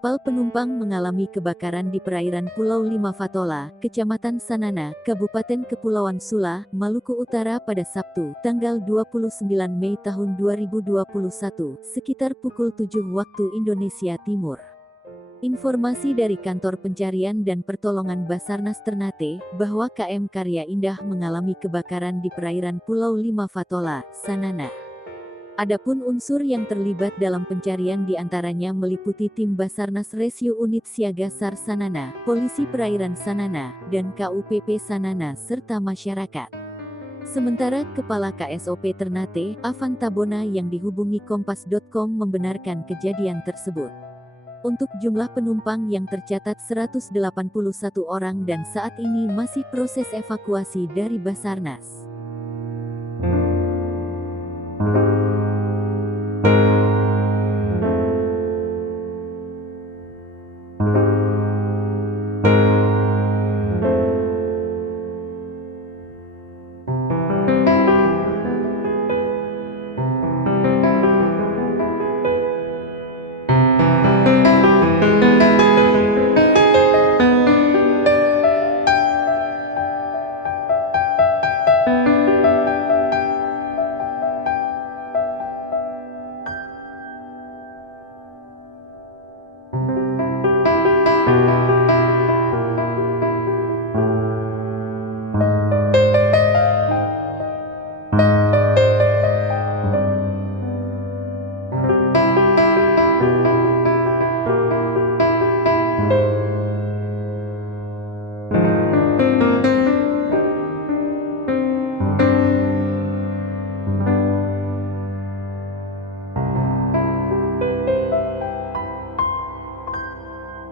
Kapal penumpang mengalami kebakaran di perairan Pulau Lima Fatola, Kecamatan Sanana, Kabupaten Kepulauan Sula, Maluku Utara pada Sabtu, tanggal 29 Mei tahun 2021, sekitar pukul 7 waktu Indonesia Timur. Informasi dari Kantor Pencarian dan Pertolongan Basarnas Ternate, bahwa KM Karya Indah mengalami kebakaran di perairan Pulau Lima Fatola, Sanana. Adapun unsur yang terlibat dalam pencarian diantaranya meliputi tim Basarnas Rescue Unit Siaga SAR Sanana, Polisi Perairan Sanana, dan KUPP Sanana serta masyarakat. Sementara Kepala KSOP Ternate, Avan Tabona yang dihubungi Kompas.com membenarkan kejadian tersebut. Untuk jumlah penumpang yang tercatat 181 orang dan saat ini masih proses evakuasi dari Basarnas.